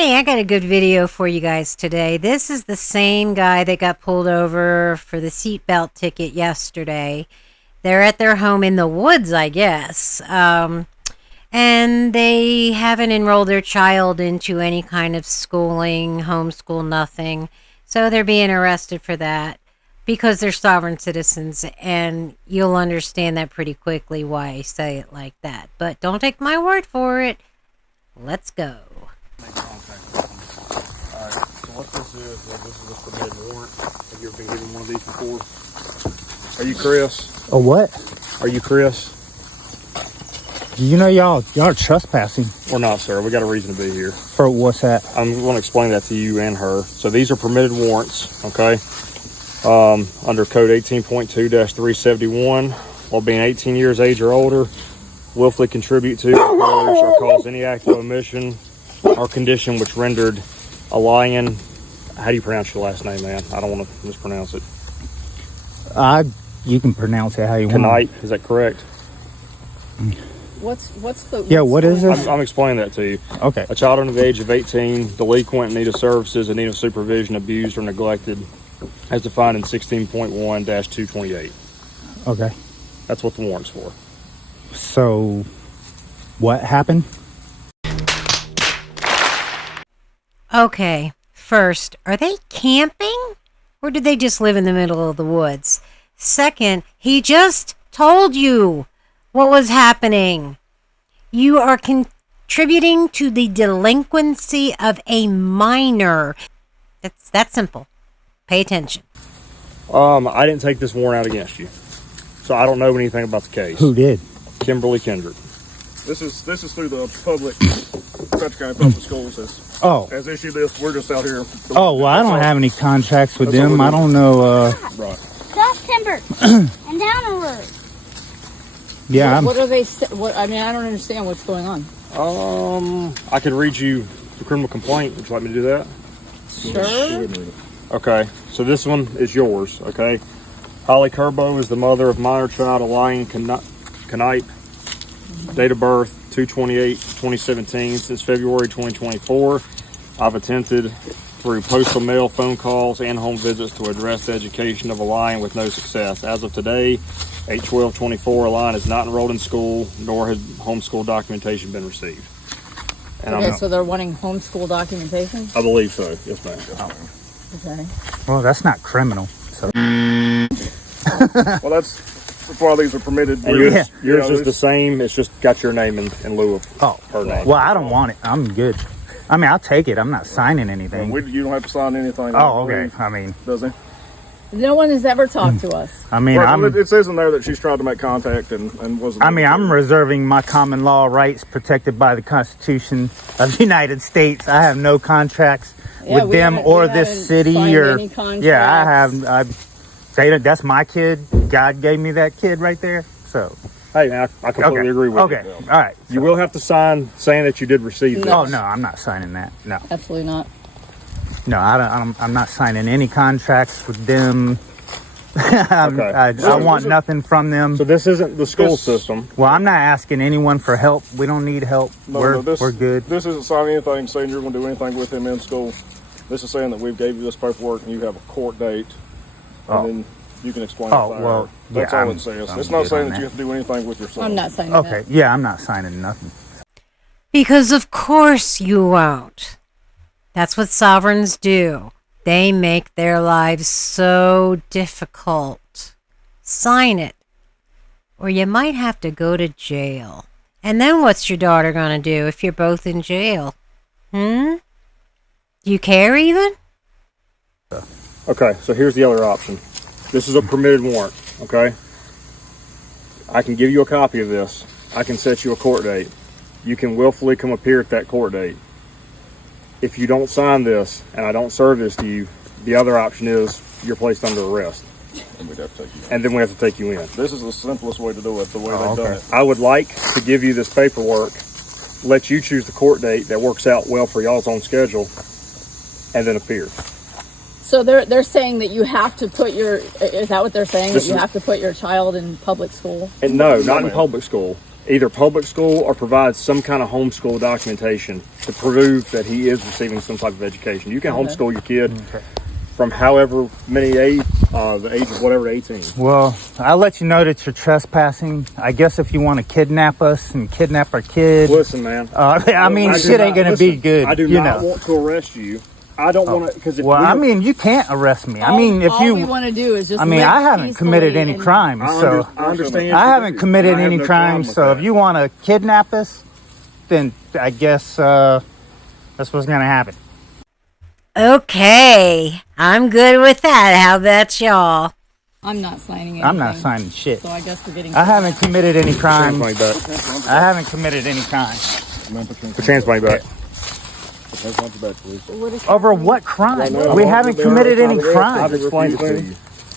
Hey, I got a good video for you guys today. This is the same guy that got pulled over for the seatbelt ticket yesterday. They're at their home in the woods, I guess. And they haven't enrolled their child into any kind of schooling, homeschool, nothing. So they're being arrested for that because they're sovereign citizens. And you'll understand that pretty quickly why I say it like that. But don't take my word for it. Let's go. Make contact with them. Alright, so what this is a permitted warrant. Have you ever been given one of these before? Are you Chris? A what? Are you Chris? You know y'all are trespassing. We're not, sir. We got a reason to be here. For what's that? I'm going to explain that to you and her. So these are permitted warrants, okay? Under code 18.2-371, while being 18 years age or older, willfully contribute to, encourage, or cause any act of omission or condition which rendered a lying. How do you pronounce your last name, man? I don't want to mispronounce it. You can pronounce it how you want. Knight, is that correct? What's the... Yeah, what is this? I'm explaining that to you. Okay. A child under the age of 18, delinquent, in need of services, in need of supervision, abused, or neglected, as defined in 16.1-228. Okay. That's what the warrant's for. So, what happened? Okay, first, are they camping? Or did they just live in the middle of the woods? Second, he just told you what was happening. You are contributing to the delinquency of a minor. That's that simple. Pay attention. I didn't take this warrant out against you, so I don't know anything about the case. Who did? Kimberly Kendrick. This is through the Fletcher County Public Schools has issued this. We're just out here. Oh, well, I don't have any contracts with them. I don't know. Right. Cross timber and down a road. Yeah, What are they... What, I mean, I don't understand what's going on. I could read you the criminal complaint. Would you like me to do that? Sure. Okay, so this one is yours, okay? Holly Kerbo is the mother of minor child Elian Knight. Date of birth 2/28/2017. Since February 2024, I've attempted through postal mail, phone calls, and home visits to address the education of Elian with no success. As of today, 8/12/24, Elian is not enrolled in school, nor has homeschool documentation been received. And Okay, so they're wanting homeschool documentation? I believe so. Yes, ma'am. Okay. well, that's not criminal. So, Well, that's why these are permitted. And yours is the same. It's just got your name in lieu of her name. well, I don't want it. I'm good. I mean, I'll take it. I'm not signing anything. You don't have to sign anything. Oh, okay. I mean, Does he? No one has ever talked to us. I mean, Well, it says in there that she's tried to make contact and wasn't. I mean, I'm reserving my common law rights protected by the Constitution of the United States. I have no contracts Yeah, with we them haven't- or we this haven't city signed or any contracts. yeah, that's my kid. God gave me that kid right there. So Hey, man, I completely agree with okay. you. All right. You will have to sign saying that you did receive this. Oh no, I'm not signing that. No, Absolutely not. no, I'm not signing any contracts with them. I want nothing from them. So this isn't the school system. Well, I'm not asking anyone for help. We don't need help. We're good. This isn't signing anything saying you're going to do anything with him in school. This is saying that we've gave you this paperwork and you have a court date, and then you can explain. Oh, it there. well, that's yeah, all it says. I'm It's not good saying on that you have to do anything with your son. I'm not signing Okay. that. Yeah, I'm not signing nothing. Because of course you won't. That's what sovereigns do. They make their lives so difficult. Sign it, or you might have to go to jail. And then what's your daughter gonna do if you're both in jail? Do you care even? Okay, so here's the other option. This is a permitted warrant, okay? I can give you a copy of this. I can set you a court date. You can willfully come appear at that court date. If you don't sign this and I don't serve this to you, the other option is you're placed under arrest. And we'd have to take you in. And then we have to take you in. This is the simplest way to do it, the way they've done it. I would like to give you this paperwork, let you choose the court date that works out well for y'all's own schedule, and then appear. So they're saying that you have to put your... Is that what they're saying? This That you is- have to put your child in public school? And no, not in public school. either public school or provide some kind of homeschool documentation to prove that he is receiving some type of education. You can homeschool your kid from however many age, the age of whatever 18. Well, I'll let you know that you're trespassing. I guess if you want to kidnap us and kidnap our kid. Listen, man. I mean, shit ain't going to be good. I do not want to arrest you. I don't want to, because well, I mean, you can't arrest me. I mean, if you... All we want to do is just I mean, I haven't committed any crimes, so... I understand. I haven't committed any crimes, so if you want to kidnap us, then I guess that's what's going to happen. Okay, I'm good with that. How about y'all? I'm not signing anything. I'm not signing shit. So I guess we're getting... I haven't committed any crimes. Like that. I haven't committed any crimes. Put your hands behind your back. Over what crime? We haven't committed any I've crimes. explained it to you.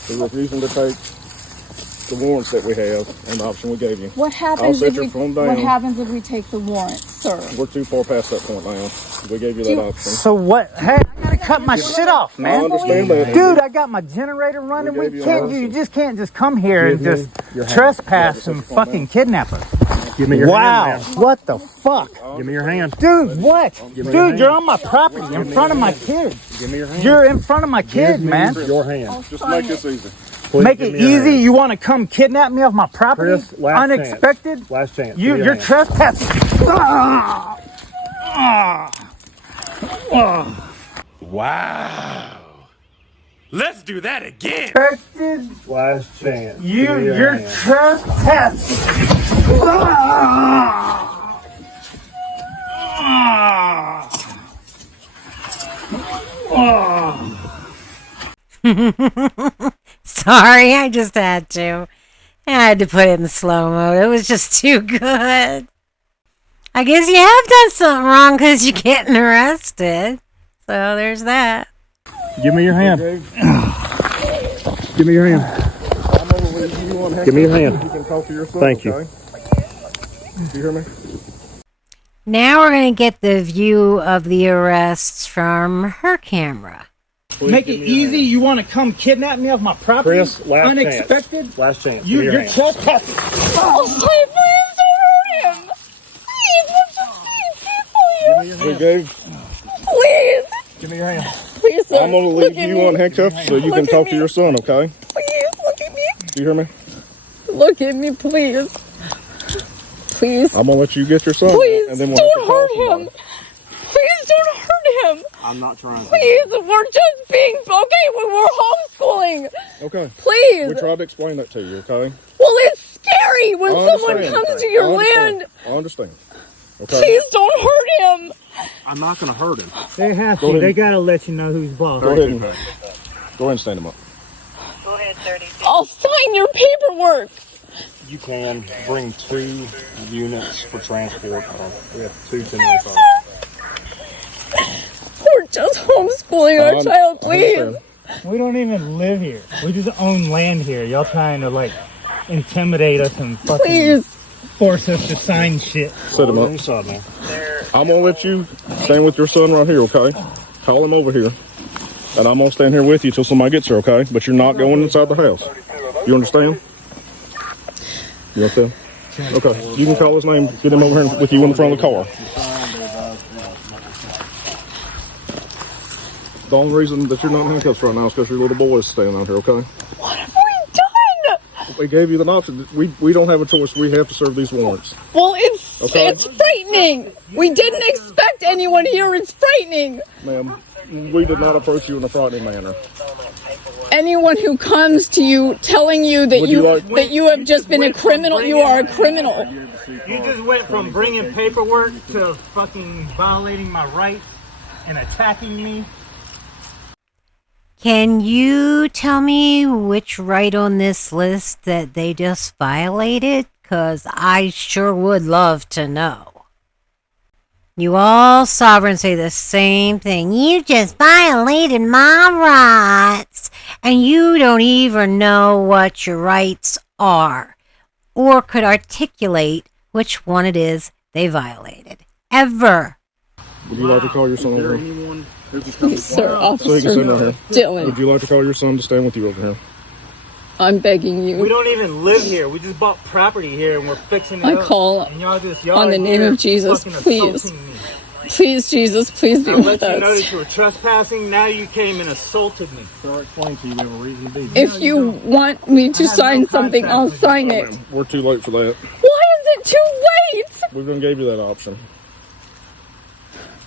The refusal to take the warrants that we have and the option we gave you. What happens set if your we phone down. What happens if we take the warrants, sir? We're too far past that point now. We gave you that option. So what? Hey, I gotta cut my shit off, I man. understand that. Dude, I got my generator running. We gave you You an just can't just come here and just trespass and fucking kidnap us. Give me your Wow, hand, what the fuck? Give me your hand. Dude, what? your Dude, hand. you're on my property in front of my kid. Give me your hand. You're in front of my kid, Give me man. your hand. Just make this easy. Please Make give it me your easy. hand. You want to come kidnap me off my property? Chris, last Unexpected? chance. Last chance. You, Give me your you're hand. trespassing. Wow. Let's do that again. Expected. Last chance. Give me your You're hand. trespassing. Sorry, I just had to. I had to put it in slow mode. It was just too good. I guess you have done something wrong because you're getting arrested. So there's that. Give me your hand. Give me your hand. Give me your hand. You can talk to your son. Thank you. Okay? Do you hear me? Now we're going to get the view of the arrests from her camera. Make it easy. You want to come kidnap me off my property? Chris, last Unexpected? chance. Last chance. Give me your You're hand. trespassing. Oh, please don't hurt him. Please, We gave. please, Give me your hand. please, sir. I'm gonna leave you on handcuffs so you can talk to your son. Okay? Please, look at me. Do you hear me? Look at me, please. Please. I'm gonna let you get your son. Please, and then we'll don't hurt him. Please don't hurt him. I'm not trying to. Please, we're just being okay. We're homeschooling. Okay. Please. We tried to explain that to you. Okay? Well, it's scary when I someone understand. comes to your I understand. land. I understand. Okay. Please don't hurt him. I'm not going to hurt him. They have Go to. ahead. They got to let you know who's boss. Go ahead and stand him up. I'll sign your paperwork. You can bring 2 units for transport. We have 2 1095. We're just homeschooling our child, I please. understand. We don't even live here. We just own land here. Y'all trying to like intimidate us and fucking Please. force us to sign shit. Set him up. Inside, man. I'm gonna let you stand with your son right here. Okay? Call him over here, and I'm gonna stand here with you till somebody gets here. Okay? But you're not going inside the house. You understand? You understand? Okay. You can call his name. Get him over here with you in the front of the car. The only reason that you're not in handcuffs right now is because your little boy is staying out here, okay? What have we done? We gave you the option. We don't have a choice. We have to serve these warrants. Well, it's Okay. it's frightening. We didn't expect anyone here. It's frightening. Ma'am, we did not approach you in a frightening manner. Anyone who comes to you telling you that Would you you like- that you have just been a criminal, you are a criminal. You just went from bringing paperwork to fucking violating my rights and attacking me. Can you tell me which right on this list that they just violated? 'Cause I sure would love to know. You all sovereigns say the same thing. You just violated my rights. And you don't even know what your rights are. Or could articulate which one it is they violated. Ever. Would you like to call your son over here? Please, sir, So he can sit down Officer here. Dylan. Would you like to call your son to stand with you over here? I'm begging you. We don't even live here. We just bought property here and we're fixing it I up. call And y'all just on the name of Jesus, please. Me. Please, Jesus, please be I with let you know us. that you were trespassing. Now you came and assaulted me. So I'll explain to you, we have a reason to be here. If you want me to have sign no something, contract I'll with you. sign No, it. ma'am, we're too late for that. Why is it too late? We done gave you that option.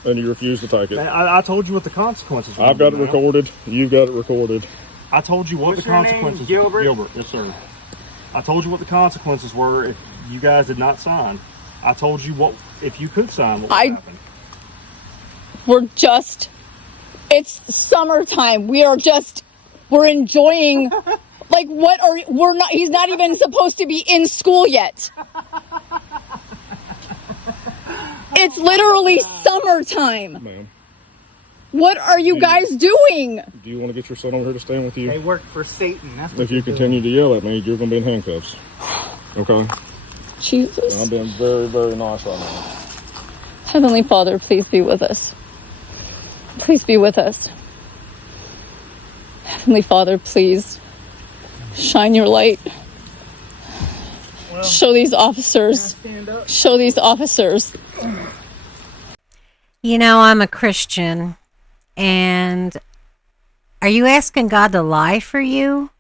And you refused to take it. Man, I told you what the consequences were. I've got it recorded. You've got it recorded. I told you what What's the your name, consequences Gilbert? Gilbert, yes, sir. I told you what the consequences were if you guys did not sign. I told you what if you could sign, what would happen. It's summertime. We're enjoying, like, he's not even supposed to be in school yet. It's literally summertime. Ma'am, What are you guys doing? do you want to get your son over here to stand with They you? work for Satan. That's what If you continue to yell at me, you're going to be in handcuffs. Okay? And I'm Jesus. being very, very nice right now. Heavenly Father, please be with us. Please be with us. Heavenly Father, please shine your light. Show these officers. Show these officers. You know, I'm a Christian, and are you asking God to lie for you?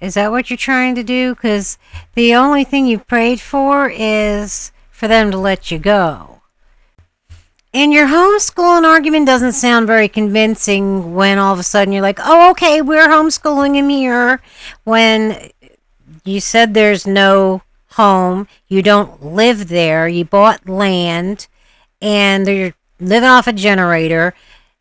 Is that what you're trying to do? Because the only thing you've prayed for is for them to let you go. And your homeschooling argument doesn't sound very convincing when all of a sudden you're like, oh, okay, we're homeschooling him here. When you said there's no home, you don't live there, you bought land, and you're living off a generator.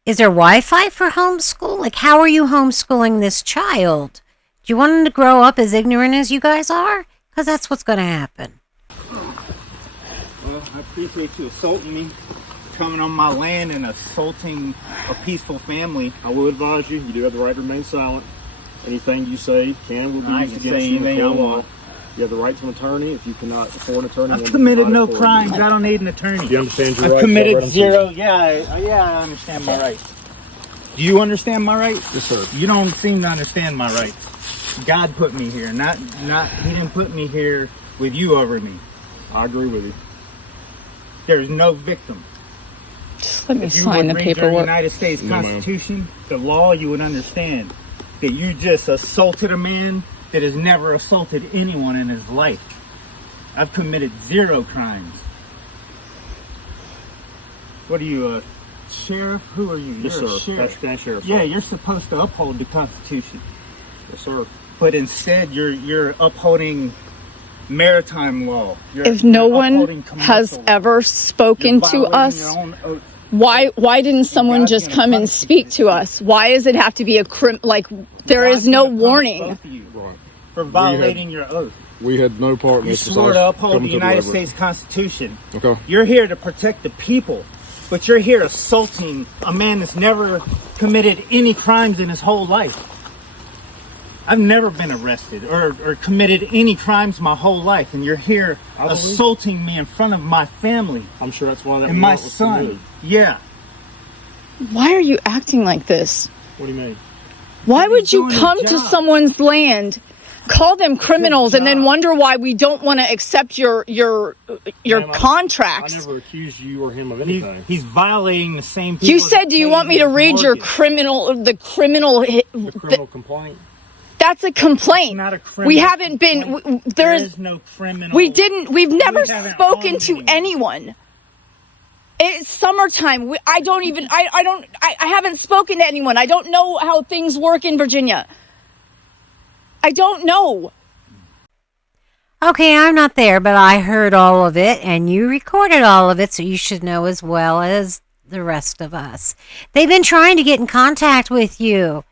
Is there Wi-Fi for homeschool? Like, how are you homeschooling this child? Do you want him to grow up as ignorant as you guys are? Because that's what's going to happen. Well, I appreciate you assaulting me, coming on my land and assaulting a peaceful family. I will advise you, you do have the right to remain silent. Anything you say can and will be I used can against say you in anything I court of law. want. You have the right to an attorney. If you cannot afford an attorney, I've then committed provide no it for you. crimes. I don't need an attorney. Do you understand your I've rights? committed I've read them to you. zero. Yeah, I understand my rights. Do you understand my rights? Yes, sir. You don't seem to understand my rights. God put me here, not. He didn't put me here with you over me. I agree with you. There's no victim. Just let me If you sign the would read your paperwork. United States No, ma'am. Constitution, the law, you would understand that you just assaulted a man that has never assaulted anyone in his life. I've committed zero crimes. What are you, a sheriff? Who are you? Yes, You're sir. a sheriff. That's County Sheriff's Yeah, Office. you're supposed to uphold the Constitution, Yes, sir. but instead you're upholding maritime law. If no You're one upholding has commercial law. ever spoken You're to violating us, your own oath. why didn't someone God's just gonna come and punish you speak for to this. us? Why does it have to be there is God's no gonna punish warning? both of you Right. for violating your oath. We had no part in You this. swore besides to uphold coming the to United deliver. States Constitution. Okay. You're here to protect the people, but you're here assaulting a man that's never committed any crimes in his whole life. I've never been arrested or committed any crimes my whole life, and you're here I believe it. assaulting me in front of my family I'm sure that's why that and my warrant was son. submitted. Yeah. Why are you acting like this? What do you mean? Why He's would you doing his come to job. someone's land, call them criminals, and then job. wonder why we don't want to accept your Ma'am, I contracts? never accused you or him of He's, anything. he's violating the same people. You said, that do you paid want me to his read your mortgage. criminal? The criminal complaint. That's a complaint. It's not a criminal We haven't been. complaint. There There is. is no criminal. We've never haven't spoken harmed to anyone. anyone. It's summertime. I haven't spoken to anyone. I don't know how things work in Virginia. I don't know. Okay, I'm not there, but I heard all of it, and you recorded all of it, so you should know as well as the rest of us. They've been trying to get in contact with you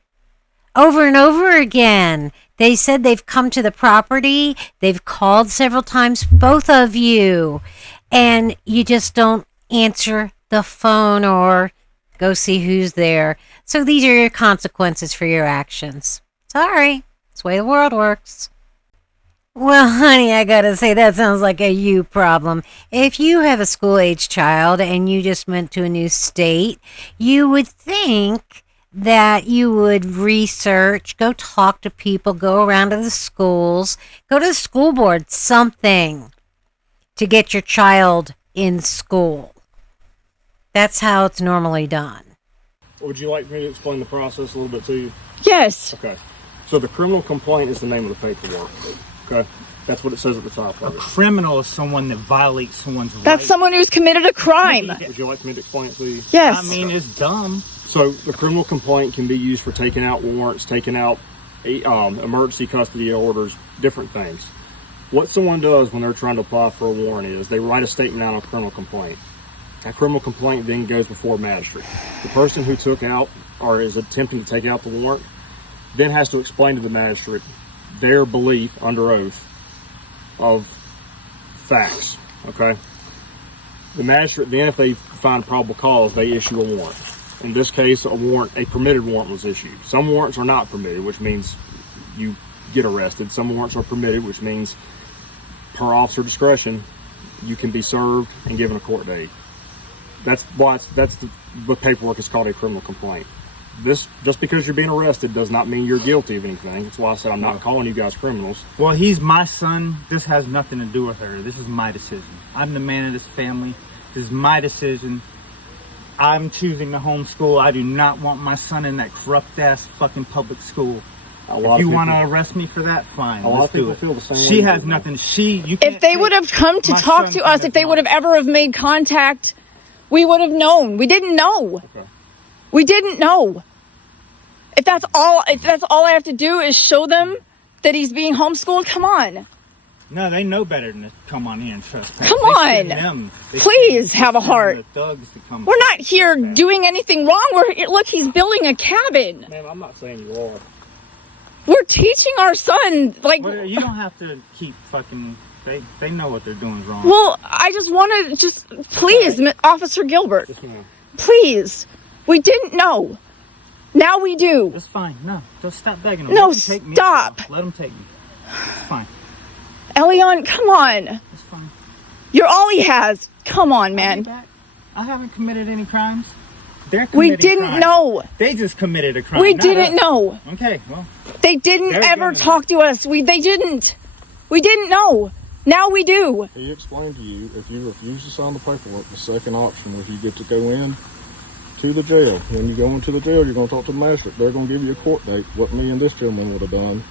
over and over again. They said they've come to the property. They've called several times, both of you, and you just don't answer the phone or go see who's there. So these are your consequences for your actions. Sorry, it's the way the world works. Well, honey, I gotta say, that sounds like a you problem. If you have a school-age child and you just went to a new state, you would think that you would research, go talk to people, go around to the schools, go to the school board, something to get your child in school. That's how it's normally done. Would you like me to explain the process a little bit to you? Yes. Okay. So the criminal complaint is the name of the paperwork. Okay. That's what it says at the top A of it. criminal is someone that violates someone's rights. That's someone who's committed a crime. Would you like me to explain it to you? Yes. I mean, it's dumb. So the criminal complaint can be used for taking out warrants, taking out emergency custody orders, different things. What someone does when they're trying to apply for a warrant is they write a statement out on a criminal complaint. That criminal complaint then goes before a magistrate. The person who took out or is attempting to take out the warrant then has to explain to the magistrate their belief under oath of facts. Okay? The magistrate then, if they find probable cause, they issue a warrant. In this case, a permitted warrant was issued. Some warrants are not permitted, which means you get arrested. Some warrants are permitted, which means per officer discretion, you can be served and given a court date. That's why the paperwork is called a criminal complaint. This, just because you're being arrested does not mean you're guilty of anything. That's why I said I'm not calling you guys criminals. Well, he's my son. This has nothing to do with her. This is my decision. I'm the man of this family. This is my decision. I'm choosing to homeschool. I do not want my son in that corrupt-ass fucking public school. If you want to arrest me for that, fine. A lot Let's of people do it. feel the same way She you has do. nothing. You can't If they take would have come to my talk son to from us, his if they would mom. have ever have made contact, we would have known. We didn't know. Okay. We didn't know. If that's all I have to do is show them that he's being homeschooled, come on. No, they know better than to come on here and trespass. Come They on. send them. They Please send have a the heart. thugs to come We're not here trespass. doing anything wrong. Look, he's building a cabin. Ma'am, I'm not saying you are. We're teaching our son, like, Well, you don't have to keep fucking. They know what they're doing is wrong. well, I just want to please, Officer Gilbert, Yes, ma'am. please. We didn't know. Now we do. It's fine. No, just stop begging them. No, Let them take me. stop. Let them take me. It's fine. Elion, come on. It's fine. You're all he has. Come on, I'll be man. back. I haven't committed any crimes. They're We committing didn't crimes. know. They just committed a crime. We not didn't us. know. Okay, well, They didn't They're ever gonna- talk to us. They didn't. We didn't know. Now we do. He explained to you, if you refuse to sign the paperwork, the second option was you get to go in to the jail. When you go into the jail, you're going to talk to the magistrate. They're going to give you a court date, what me and this gentleman would have done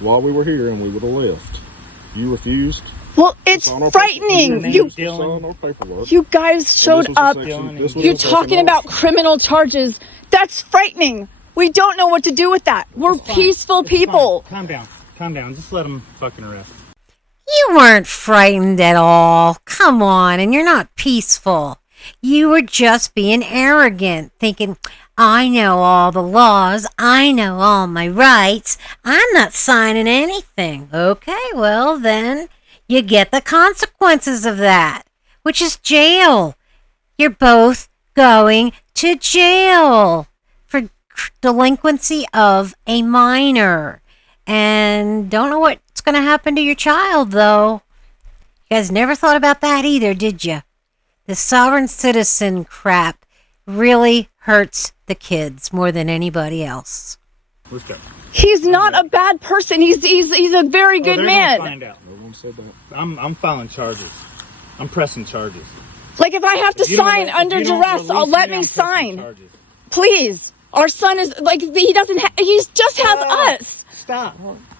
while we were here, and we would have left. You refused. Well, it's Sign our frightening. paperwork. You- refused to sign our paperwork. You guys showed And this was a up. section- this was You're a second talking about option. criminal charges. That's frightening. We don't know what to do with that. We're it's fine. peaceful It's fine. people. Calm down. Calm down. Just let them fucking arrest. You weren't frightened at all. Come on, and you're not peaceful. You were just being arrogant, thinking, I know all the laws, I know all my rights, I'm not signing anything. Okay, well then, you get the consequences of that, which is jail. You're both going to jail for delinquency of a minor. And don't know what's going to happen to your child, though. You guys never thought about that either, did you? The sovereign citizen crap really hurts the kids more than anybody else. Let's go. He's not a bad person. He's a very good they're man. Gonna find out. No one said that. I'm filing charges. I'm pressing charges. Like, if I have to If you don't sign let- if under you don't duress, release I'll let I'm me pressing sign. charges. Please. Our son is, like, he doesn't he just has us. Stop.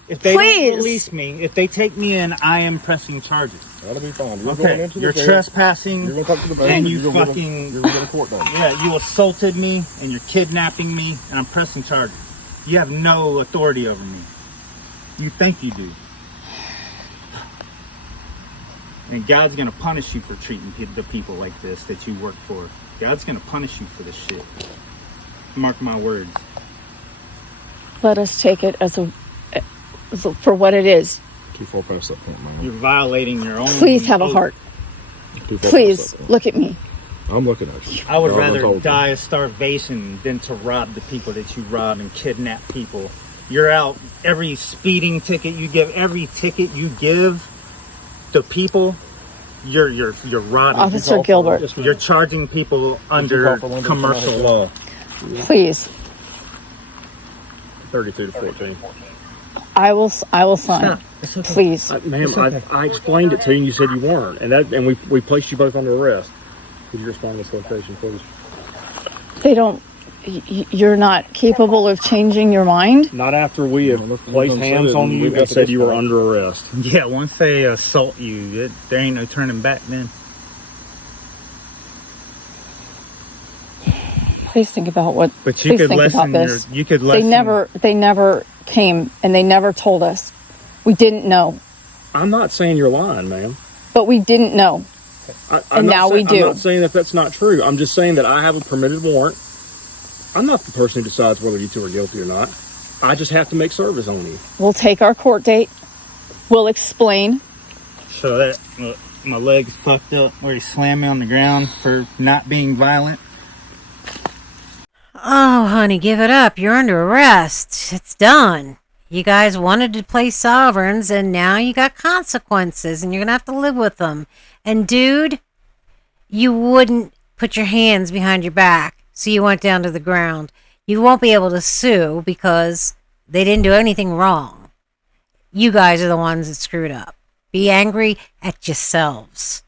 If they Please. don't release me, if they take me in, I am pressing charges. That'll be fine. You're going Okay. into the You're jail. trespassing. You're going to talk to the bank. And you you're gonna fucking- You're going to get a court date. Yeah, you assaulted me and you're kidnapping me and I'm pressing charges. You have no authority over me. You think you do. And God's gonna punish you for treating the people like this that you work for. God's gonna punish you for this shit. Mark my words. Let us take it for what it is. Too far past that point, man. You're violating your own. Please have a heart. Too far Please past that point. look at me. I'm looking at you. I would God, rather told you. die of starvation than to rob the people that you rob and kidnap people. You're out every speeding ticket you give, every ticket you give the people, you're robbing. Officer Gilbert, You're charging people under call for London commercial Commercial. law. please. 32 to 14. I will sign. It's okay. Please. Ma'am, It's okay. I explained it to you and you said you weren't. And we placed you both under arrest. Could you respond to this location, please? They don't, you're not capable of changing your mind? Not after we have placed hands on you and said you were under arrest. Yeah, once they assault you, there ain't no turning back then. Please think about what, But you please could think about lessen this. you could lessen. They never came and they never told us. We didn't know, I'm not saying you're lying, ma'am. but we didn't know. And now we do. I'm not saying that that's not true. I'm just saying that I have a permitted warrant. I'm not the person who decides whether you two are guilty or not. I just have to make service on you. We'll take our court date. We'll explain. So that look, my leg's fucked up where he slammed me on the ground for not being violent. Oh, honey, give it up. You're under arrest. It's done. You guys wanted to play sovereigns, and now you got consequences, and you're going to have to live with them. And, dude, you wouldn't put your hands behind your back, so you went down to the ground. You won't be able to sue because they didn't do anything wrong. You guys are the ones that screwed up. Be angry at yourselves.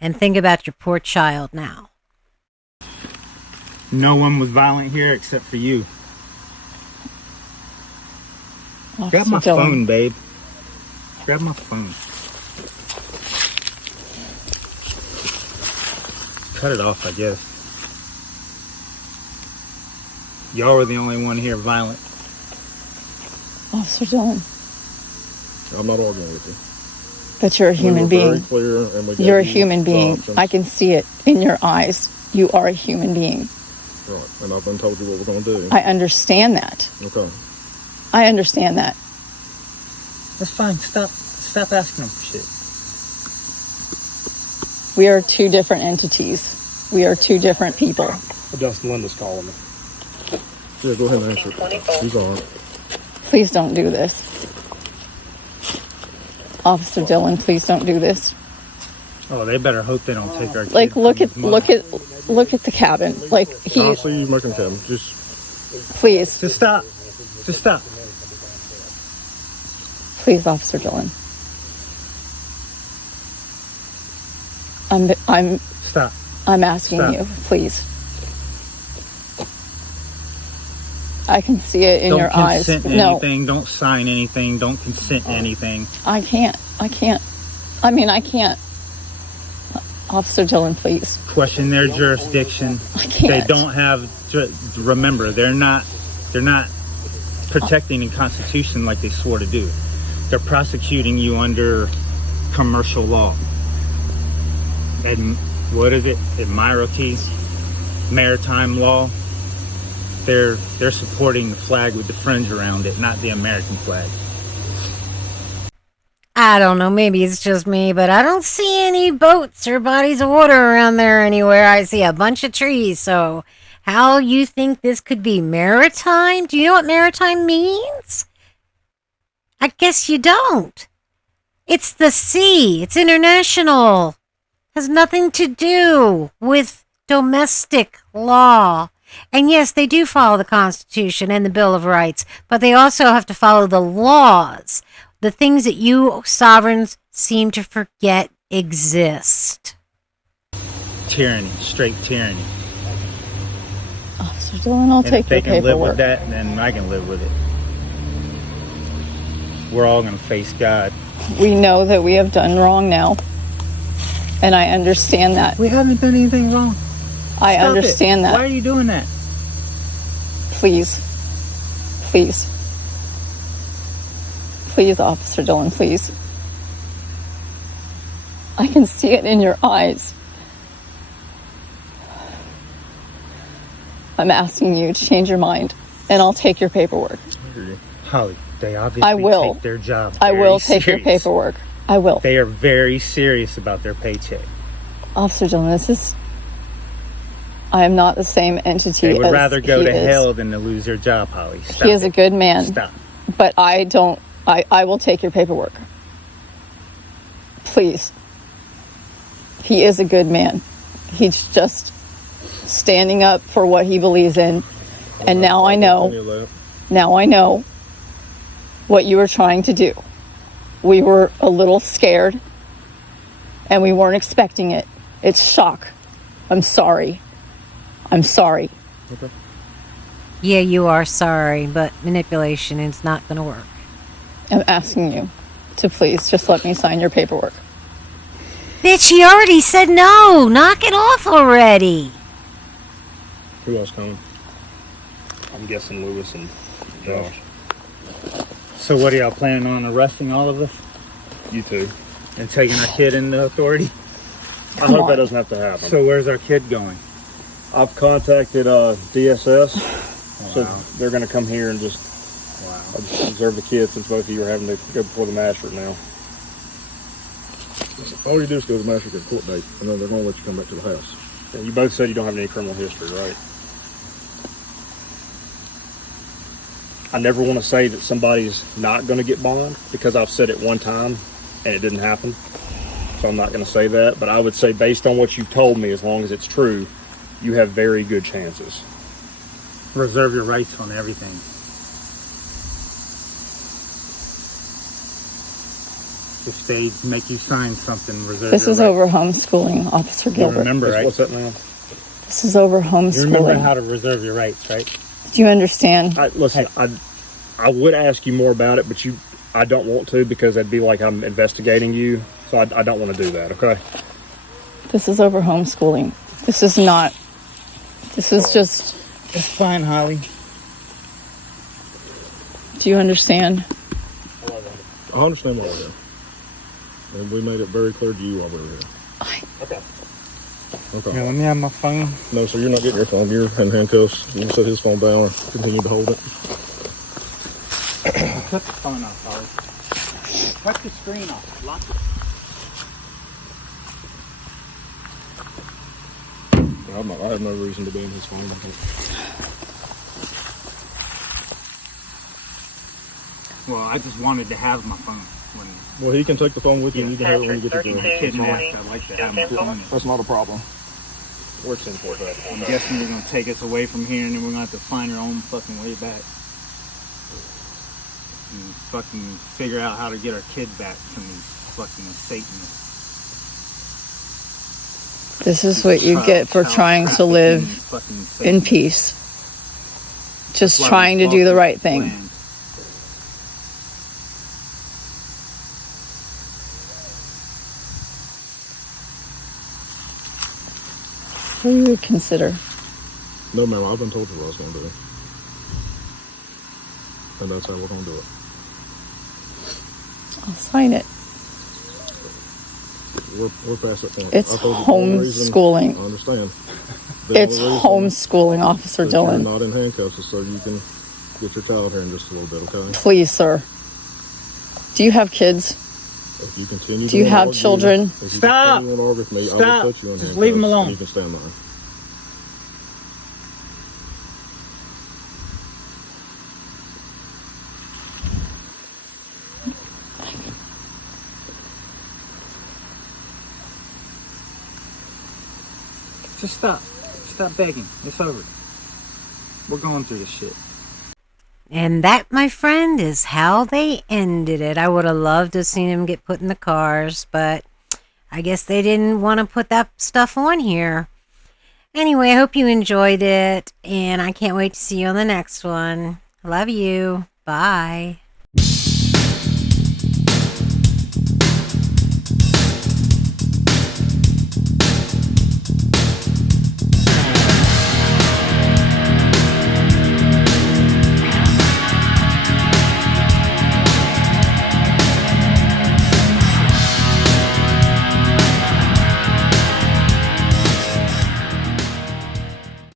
And think about your poor child now. No one was violent here except for you. Grab my phone, babe. Grab my phone. Cut it off, I guess. Y'all were the only one here violent. Officer Dillon, I'm not arguing with you. but you're a human We were very being. clear, and we gave You're a you human the being. options. I can see it in your eyes. You are a human being. Right, and I've been told you what we're going to do. I understand that. Okay. I understand that. That's fine. Stop asking them for shit. We are two different entities. We are two different people. Dustin Linda's calling me. Yeah, go ahead and answer it. He's all right. Please don't do this. Officer Dillon, please don't do this. Oh, they better hope they don't take our kid Like, from look his mother. at the cabin. Like, I'll see you making him. Just please, Just stop. Just stop. please, Officer Dillon. Stop. I'm asking Stop. you, please. I can see it in Don't your eyes. consent to No, anything. Don't sign anything. Don't consent to anything. I can't. I can't. Officer Dillon, please. Question their jurisdiction. I can't. They don't have. Remember, they're not protecting the Constitution like they swore to do. They're prosecuting you under commercial law. And what is it? Admiralty, maritime law. They're supporting the flag with the fringe around it, not the American flag. I don't know, maybe it's just me, but I don't see any boats or bodies of water around there anywhere. I see a bunch of trees, so how you think this could be maritime? Do you know what maritime means? I guess you don't. It's the sea. It's international. Has nothing to do with domestic law. And yes, they do follow the Constitution and the Bill of Rights, but they also have to follow the laws. The things that you sovereigns seem to forget exist. Tyranny, straight tyranny. Officer Dillon, I'll And take if they your can live with paperwork. that, then I can live with it. We're all going to face God. We know that we have done wrong now. And I understand that. We haven't done anything wrong. I Stop understand it. that. Why are you doing that? Please. Please. Please, Officer Dillon, please. I can see it in your eyes. I'm asking you to change your mind, and I'll take your paperwork. Holly, they obviously I will. take their job I very will take your serious. paperwork. I will. They are very serious about their paycheck. Officer Dillon, I am not the same entity They would as rather go he to is. hell than to lose their job, Holly. Stop He is a it. good man. Stop. But I will take your paperwork. Please. He is a good man. He's just standing up for what he believes in. And now I know. Now I know what you were trying to do. We were a little scared and we weren't expecting it. It's shock. I'm sorry. I'm sorry. Okay. Yeah, you are sorry, but manipulation is not going to work. I'm asking you to please just let me sign your paperwork. Bitch, he already said no. Knock it off already. Who else coming? I'm guessing Lewis and Josh. So what are y'all planning on, arresting all of us You two. and taking our kid into authority? I hope that doesn't have to happen. So where's our kid going? I've contacted DSS, so Wow. they're going to come here and just Wow. observe the kids since both of you are having to go before the magistrate now. All you do is go to the magistrate court date, and then they're going to let you come back to the house. And you both said you don't have any criminal history, right? I never want to say that somebody's not going to get bond because I've said it one time and it didn't happen. So I'm not going to say that, but I would say based on what you've told me, as long as it's true, you have very good chances. Reserve your rights on everything. If they make you sign something, reserve This your is rights. over homeschooling, Officer You Gilbert. remember, right? What's that now? This is over You remember how homeschooling. to reserve your rights, right? Do you understand? Listen, I would ask you more about it, but I don't want to because that'd be like I'm investigating you. So I don't want to do that, okay? This is over homeschooling. This is not. This is just. It's fine, Holly. Do you understand? I understand why we're here. And we made it very clear to you why we were here. Okay. Okay. Here, let me have my phone. No, sir, you're not getting your phone. You're in handcuffs. You can set his phone down or continue to hold it. Cut the phone off, Holly. Cut the screen off. Lock it. I have no reason to be in his phone. Well, I just wanted to have my phone. When Well, he can take the phone with you and you can have it when you get to jail. the kid asked, I like to have my phone. That's not a problem. Works in for that. I'm guessing they're going to take us away from here and then we're going to have to find our own fucking way back. And fucking figure out how to get our kid back from these fucking Satanists. This is what you get for trying to live in peace. Just trying to do the right thing. What do you would consider? No, ma'am, I've been told you what I was going to do. And that's how we're going to do it. I'll sign it. We're past that point. It's I told you the only reason- homeschooling. I understand. The It's only reason homeschooling, Officer that you're Dillon. not in handcuffs is so you can get your child here in just a little bit, okay? Please, sir. Do you have kids? If you continue Do you to have argue- children? If you Stop! continue to argue with me, I Stop! will put you in Just handcuffs. leave him alone. And you can stand by. Just stop. Stop begging. It's over. We're going through this shit. And that, my friend, is how they ended it. I would have loved to have seen him get put in the cars, but I guess they didn't want to put that stuff on here. Anyway, I hope you enjoyed it, and I can't wait to see you on the next one. Love you. Bye.